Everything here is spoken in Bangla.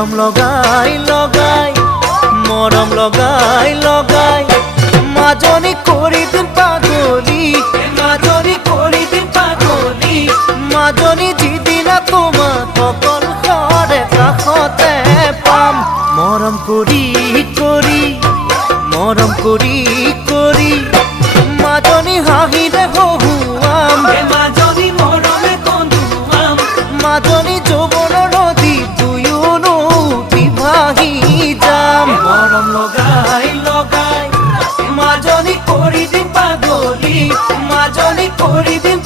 মৰম লগাই লগাই মৰম লগাই লগাই মাজনী কৰি দিম পাগলী মাজনী কৰি দিম পাগলী মাজনী যিদিনা তোমাক অকল ঘৰে কাষতে পাম মৰম কৰি কৰি মৰম কৰি কৰি মাজনী হাঁহিৰে হহুৱাম মাজনী মৰমে কন্দুৱাম মাজনী যৌৱনৰ নদী দুয়োনো ভাহি যাম মৰম লগাই লগাই মাজনী কৰি দিম পাগলী মাজনী কৰি দিম